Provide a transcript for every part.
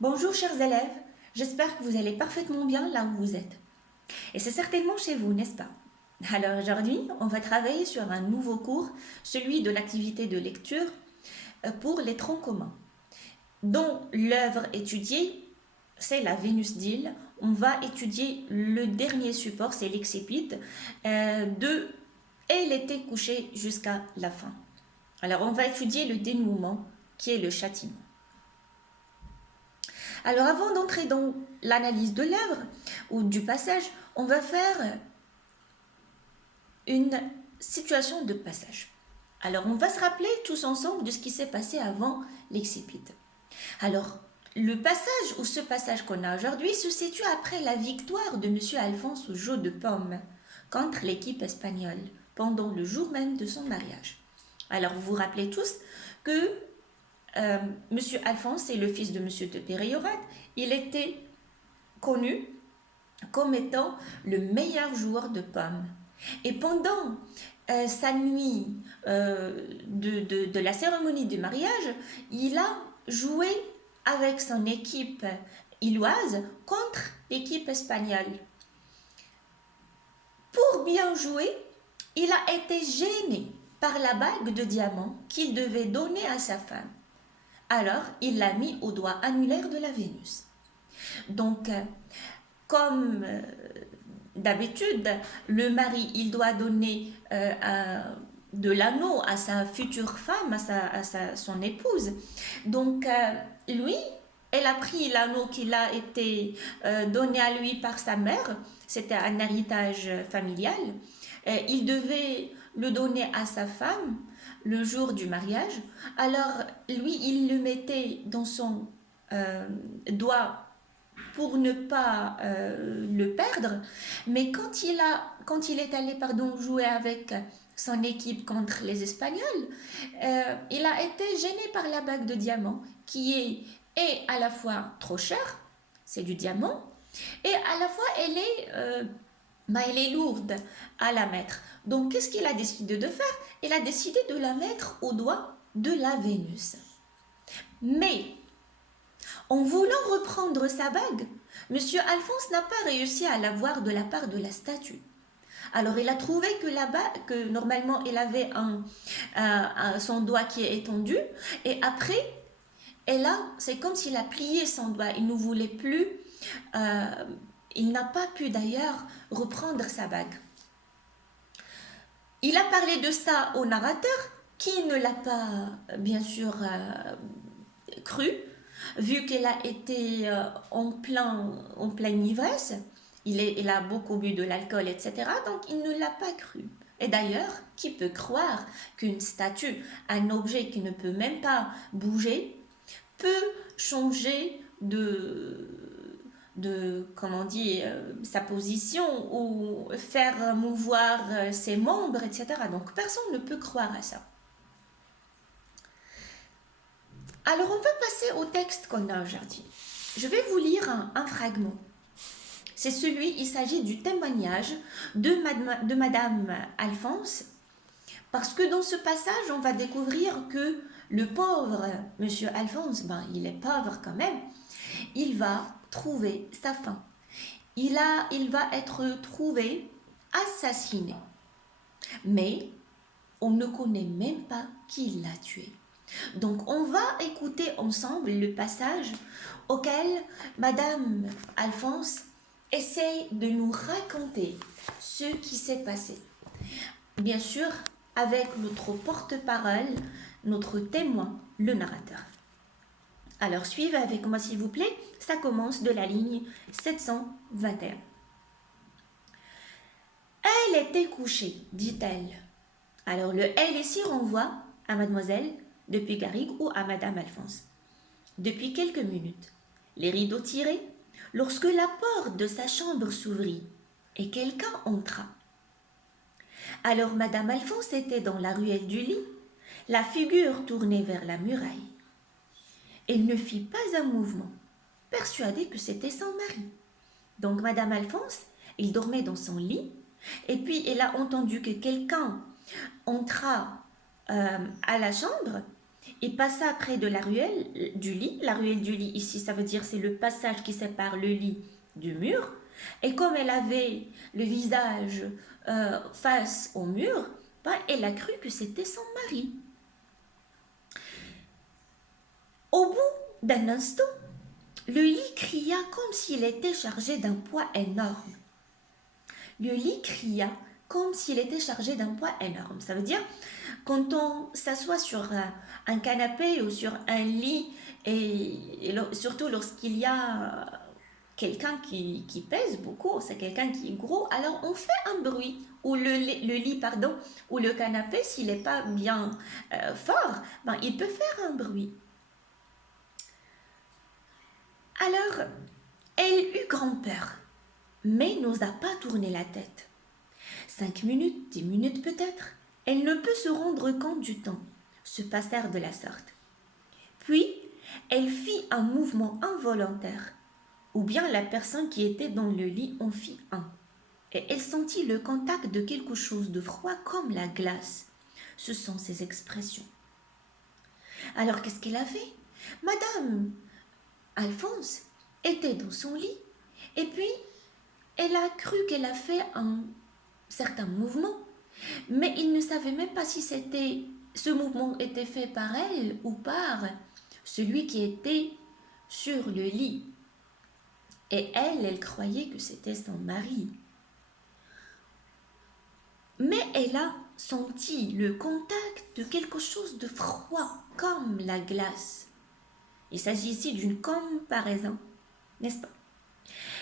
Bonjour chers élèves, j'espère que vous allez parfaitement bien là où vous êtes. Et c'est certainement chez vous, n'est-ce pas? Alors aujourd'hui, on va travailler sur un nouveau cours, celui de l'activité de lecture pour les troncs communs, dont l'œuvre étudiée, c'est la Vénus d'Île. On va étudier le dernier support, c'est l'excipit, de Elle était couchée jusqu'à la fin. Alors on va étudier le dénouement, qui est le châtiment. Alors avant d'entrer dans l'analyse de l'œuvre ou du passage, on va faire une situation de passage. Alors on va se rappeler tous ensemble de ce qui s'est passé avant l'excipit. Alors le passage ou ce passage qu'on a aujourd'hui se situe après la victoire de M. Alphonse au jeu de pommes contre l'équipe espagnole pendant le jour même de son mariage. Alors vous vous rappelez tous que Monsieur Alphonse est le fils de Monsieur de Péréorat. Il était connu comme étant le meilleur joueur de pommes. Et pendant sa nuit de la cérémonie du mariage, il a joué avec son équipe illoise contre l'équipe espagnole. Pour bien jouer, il a été gêné par la bague de diamant qu'il devait donner à sa femme. Alors, il l'a mis au doigt annulaire de la Vénus. Donc, comme d'habitude, le mari, il doit donner de l'anneau à sa future femme, son épouse. Donc, lui, elle a pris l'anneau qui a été donné à lui par sa mère. C'était un héritage familial. Il devait le donner à sa femme le jour du mariage. Alors, lui, il le mettait dans son doigt pour ne pas le perdre. Mais quand il est allé jouer avec son équipe contre les Espagnols, il a été gêné par la bague de diamant qui est à la fois trop chère, c'est du diamant, et à la fois elle est lourde à la mettre. Donc qu'est-ce qu'il a décidé de faire? Il a décidé de la mettre au doigt de la Vénus. Mais en voulant reprendre sa bague, Monsieur Alphonse n'a pas réussi à la voir de la part de la statue. Alors il a trouvé que normalement il avait son doigt qui est étendu, et après, c'est comme s'il a plié son doigt. Il ne voulait plus, il n'a pas pu d'ailleurs reprendre sa bague. Il a parlé de ça au narrateur, qui ne l'a pas bien sûr cru, vu qu'elle a été en pleine ivresse. Il a beaucoup bu de l'alcool, etc. Donc il ne l'a pas cru. Et d'ailleurs, qui peut croire qu'une statue, un objet qui ne peut même pas bouger, peut changer comment dire, sa position ou faire mouvoir ses membres, etc. Donc personne ne peut croire à ça. Alors on va passer au texte qu'on a aujourd'hui. Je vais vous lire un fragment. C'est il s'agit du témoignage de Madame Alphonse, parce que dans ce passage, on va découvrir que le pauvre Monsieur Alphonse, il est pauvre quand même, il va trouver sa fin. Il va être trouvé assassiné. Mais on ne connaît même pas qui l'a tué. Donc on va écouter ensemble le passage auquel Madame Alphonse essaye de nous raconter ce qui s'est passé. Bien sûr, avec notre porte-parole, notre témoin, le narrateur. Alors suivez avec moi s'il vous plaît, ça commence de la ligne 721. Elle était couchée, dit-elle. Alors le elle ici renvoie à mademoiselle depuis Garrigue ou à Madame Alphonse. Depuis quelques minutes, les rideaux tirés, lorsque la porte de sa chambre s'ouvrit et quelqu'un entra. Alors Madame Alphonse était dans la ruelle du lit, la figure tournée vers la muraille. Elle ne fit pas un mouvement, persuadée que c'était son mari. Donc Madame Alphonse, il dormait dans son lit, et puis elle a entendu que quelqu'un entra à la chambre, Il passa près de la ruelle du lit. La ruelle du lit, ici, ça veut dire c'est le passage qui sépare le lit du mur. Et comme elle avait le visage face au mur, ben, elle a cru que c'était son mari. Au bout d'un instant, le lit cria comme s'il était chargé d'un poids énorme. Le lit cria comme s'il était chargé d'un poids énorme. Ça veut dire, quand on s'assoit sur un canapé ou sur un lit, et surtout lorsqu'il y a quelqu'un qui pèse beaucoup, c'est quelqu'un qui est gros, alors on fait un bruit. Ou le lit, pardon, ou le canapé, s'il n'est pas bien fort, ben, il peut faire un bruit. Alors, elle eut grand-peur, mais n'osa pas tourner la tête. 5 minutes, 10 minutes peut-être, elle ne peut se rendre compte du temps, se passèrent de la sorte. Puis, elle fit un mouvement involontaire, ou bien la personne qui était dans le lit en fit un, et elle sentit le contact de quelque chose de froid comme la glace. Ce sont ses expressions. Alors, qu'est-ce qu'elle a fait? Madame Alphonse était dans son lit, et puis elle a cru qu'elle a fait un certain mouvement, mais il ne savait même pas si ce mouvement était fait par elle ou par celui qui était sur le lit. Et elle croyait que c'était son mari. Mais elle a senti le contact de quelque chose de froid, comme la glace. Il s'agit ici d'une comparaison, n'est-ce pas?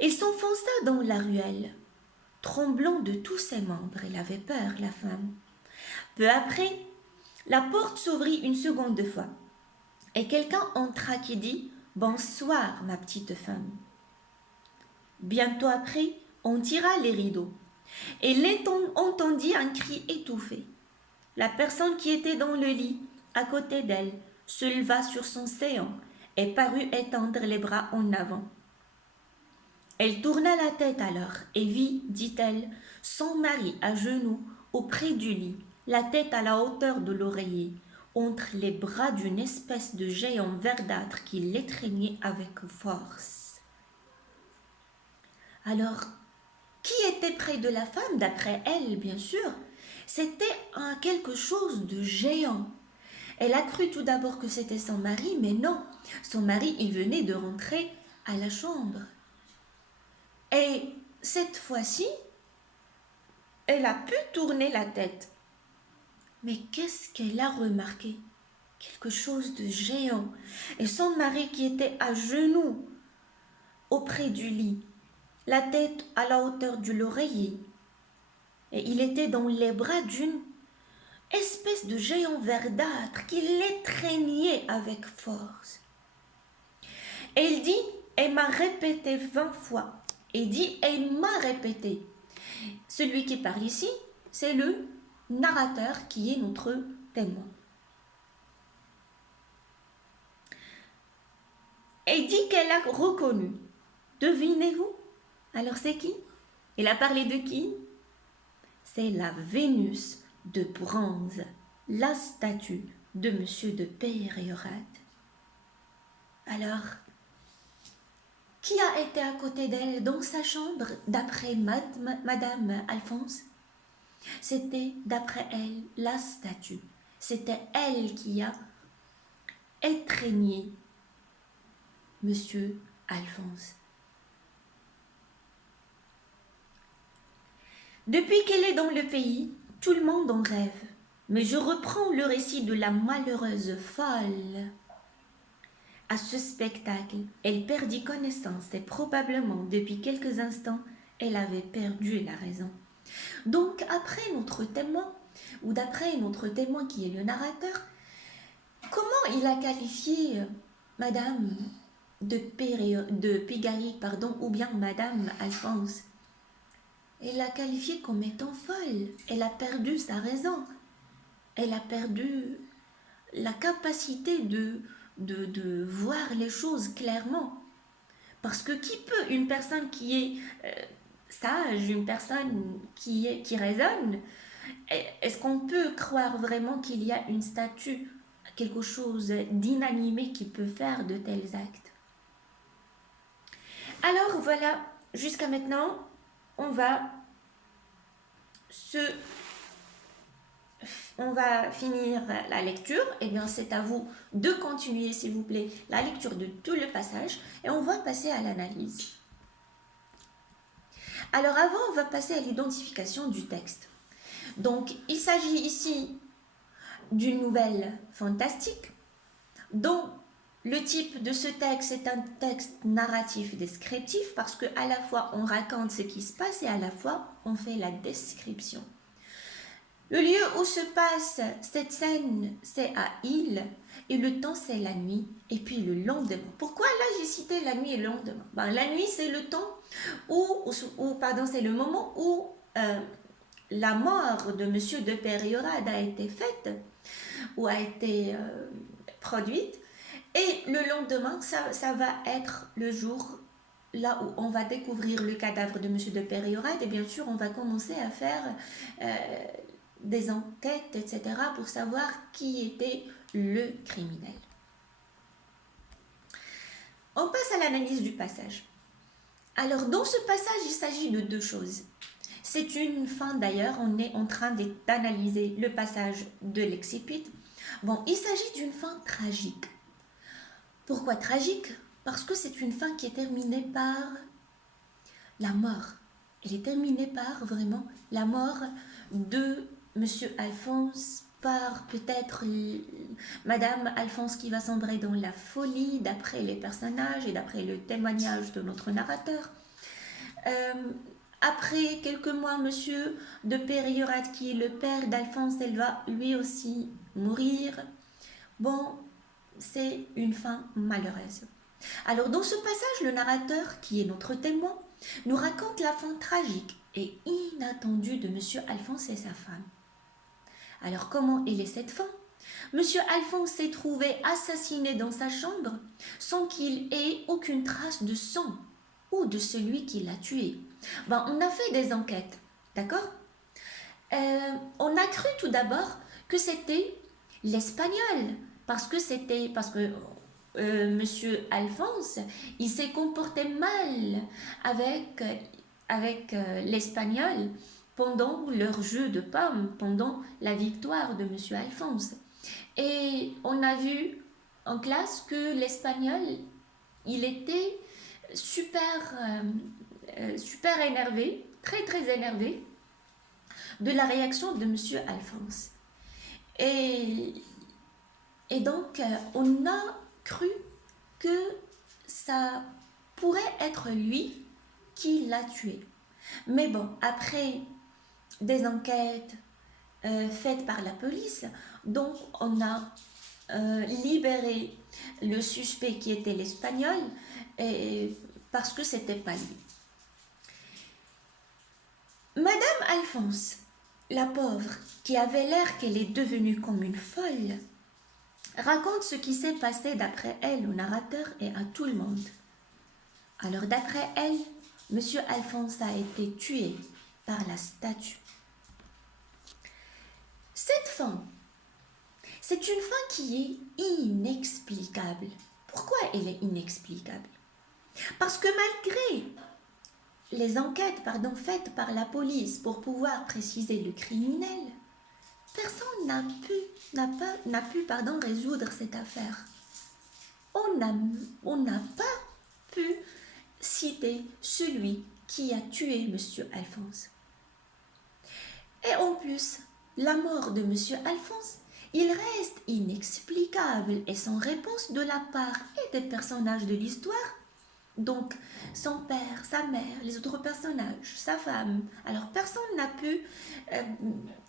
Il s'enfonça dans la ruelle, tremblant de tous ses membres. Elle avait peur, la femme. Peu après, la porte s'ouvrit une seconde fois, et quelqu'un entra qui dit « Bonsoir, ma petite femme ». Bientôt après, on tira les rideaux, et Letton entendit un cri étouffé. La personne qui était dans le lit, à côté d'elle, se leva sur son séant et parut étendre les bras en avant. Elle tourna la tête alors et vit, dit-elle, son mari à genoux auprès du lit, la tête à la hauteur de l'oreiller, entre les bras d'une espèce de géant verdâtre qui l'étreignait avec force. Alors, qui était près de la femme, d'après elle, bien sûr? C'était quelque chose de géant. Elle a cru tout d'abord que c'était son mari, mais non, son mari, il venait de rentrer à la chambre. Et cette fois-ci, elle a pu tourner la tête. Mais qu'est-ce qu'elle a remarqué? Quelque chose de géant. Et son mari qui était à genoux auprès du lit, la tête à la hauteur de l'oreiller. Et il était dans les bras d'une espèce de géant verdâtre qui l'étreignait avec force. Elle dit, elle m'a répété 20 fois. Et dit, elle m'a répété. Celui qui parle ici, c'est le narrateur qui est notre témoin. Elle dit qu'elle a reconnu. Devinez-vous? Alors c'est qui? Elle a parlé de qui? C'est la Vénus de bronze, la statue de Monsieur de Peyrehorade. Alors, qui a été à côté d'elle dans sa chambre, d'après Madame Alphonse? C'était, d'après elle, la statue. C'était elle qui a étreigné Monsieur Alphonse. Depuis qu'elle est dans le pays, tout le monde en rêve. Mais je reprends le récit de la malheureuse folle. À ce spectacle, elle perdit connaissance et probablement, depuis quelques instants, elle avait perdu la raison. Donc, après notre témoin, ou d'après notre témoin qui est le narrateur, comment il a qualifié Madame de Pégari, ou bien Madame Alphonse? Elle l'a qualifiée comme étant folle. Elle a perdu sa raison. Elle a perdu la capacité de voir les choses clairement. Parce que qui peut, une personne qui est sage, une personne qui raisonne, est-ce qu'on peut croire vraiment qu'il y a une statue quelque chose d'inanimé qui peut faire de tels actes. Alors voilà, jusqu'à maintenant, on va finir la lecture. Eh bien, c'est à vous de continuer, s'il vous plaît, la lecture de tout le passage et on va passer à l'analyse. Alors avant, on va passer à l'identification du texte. Donc, il s'agit ici d'une nouvelle fantastique dont le type de ce texte est un texte narratif descriptif parce que à la fois on raconte ce qui se passe et à la fois on fait la description. Le lieu où se passe cette scène, c'est à Île, et le temps, c'est la nuit, et puis le lendemain. Pourquoi là j'ai cité la nuit et le lendemain? La nuit, c'est le temps c'est le moment où la mort de Monsieur de Périorade a été faite, ou a été produite, et le lendemain, ça va être le jour là où on va découvrir le cadavre de Monsieur de Périorade, et bien sûr, on va commencer à faire des enquêtes, etc., pour savoir qui était le criminel. On passe à l'analyse du passage. Alors, dans ce passage, il s'agit de deux choses. C'est une fin, d'ailleurs, on est en train d'analyser le passage de l'excipit. Bon, il s'agit d'une fin tragique. Pourquoi tragique? Parce que c'est une fin qui est terminée par la mort. Elle est terminée par, vraiment, la mort de Monsieur Alphonse, par peut-être Madame Alphonse qui va sombrer dans la folie, d'après les personnages et d'après le témoignage de notre narrateur. Après quelques mois, Monsieur de Périorade, qui est le père d'Alphonse, elle va lui aussi mourir. Bon, c'est une fin malheureuse. Alors, dans ce passage, le narrateur, qui est notre témoin, nous raconte la fin tragique et inattendue de Monsieur Alphonse et sa femme. Alors, comment est cette fin? Monsieur Alphonse s'est trouvé assassiné dans sa chambre sans qu'il ait aucune trace de sang ou de celui qui l'a tué. On a fait des enquêtes, d'accord? On a cru tout d'abord que c'était l'Espagnol, parce que Monsieur Alphonse, il s'est comporté mal avec l'Espagnol pendant leur jeu de pommes, pendant la victoire de Monsieur Alphonse. Et on a vu en classe que l'Espagnol, il était super énervé, très très énervé de la réaction de Monsieur Alphonse. Et donc, on a cru que ça pourrait être lui qui l'a tué. Mais bon, après des enquêtes faites par la police, donc on a libéré le suspect qui était l'Espagnol parce que c'était pas lui. Madame Alphonse, la pauvre, qui avait l'air qu'elle est devenue comme une folle, raconte ce qui s'est passé d'après elle au narrateur et à tout le monde. Alors d'après elle, Monsieur Alphonse a été tué par la statue. Cette fin, c'est une fin qui est inexplicable. Pourquoi elle est inexplicable? Parce que malgré les enquêtes faites par la police pour pouvoir préciser le criminel, personne n'a pu résoudre cette affaire. On n'a pas pu citer celui qui a tué Monsieur Alphonse. Et en plus, la mort de Monsieur Alphonse, il reste inexplicable et sans réponse de la part et des personnages de l'histoire. Donc, son père, sa mère, les autres personnages, sa femme. Alors, personne n'a pu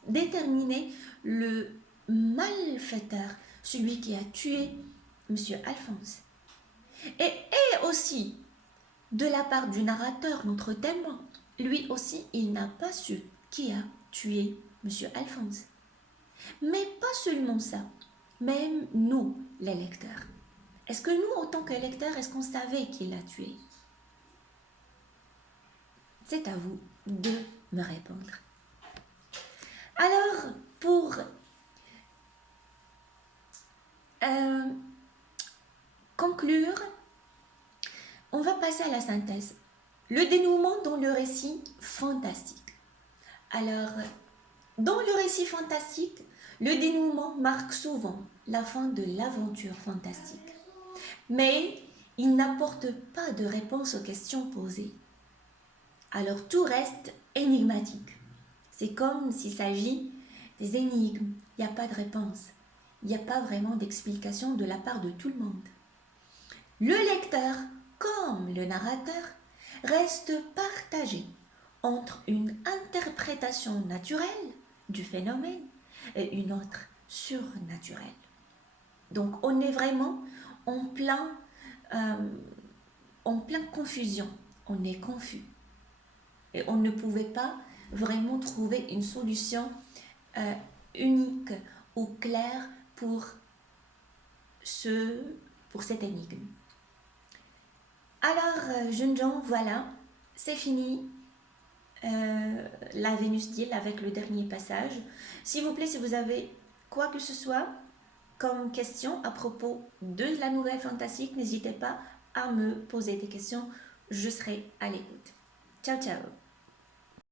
déterminer le malfaiteur, celui qui a tué Monsieur Alphonse. Et aussi, de la part du narrateur, notre témoin, lui aussi, il n'a pas su qui a tué Monsieur Alphonse. Mais pas seulement ça, même nous, les lecteurs. Est-ce que nous, en tant que lecteurs, est-ce qu'on savait qui l'a tué? C'est à vous de me répondre. Alors, pour euh, conclure, on va passer à la synthèse. Le dénouement dans le récit fantastique. Alors, dans le récit fantastique, le dénouement marque souvent la fin de l'aventure fantastique. Mais il n'apporte pas de réponse aux questions posées. Alors tout reste énigmatique. C'est comme s'il s'agit des énigmes. Il n'y a pas de réponse. Il n'y a pas vraiment d'explication de la part de tout le monde. Le lecteur, comme le narrateur, reste partagé entre une interprétation naturelle du phénomène et une autre surnaturelle. Donc on est vraiment en plein confusion, on est confus. Et on ne pouvait pas vraiment trouver une solution unique ou claire pour cette énigme. Alors, jeunes gens, voilà, c'est fini la Vénus d'Île avec le dernier passage. S'il vous plaît, si vous avez quoi que ce soit comme question à propos de la nouvelle fantastique, n'hésitez pas à me poser des questions. Je serai à l'écoute. Ciao, ciao.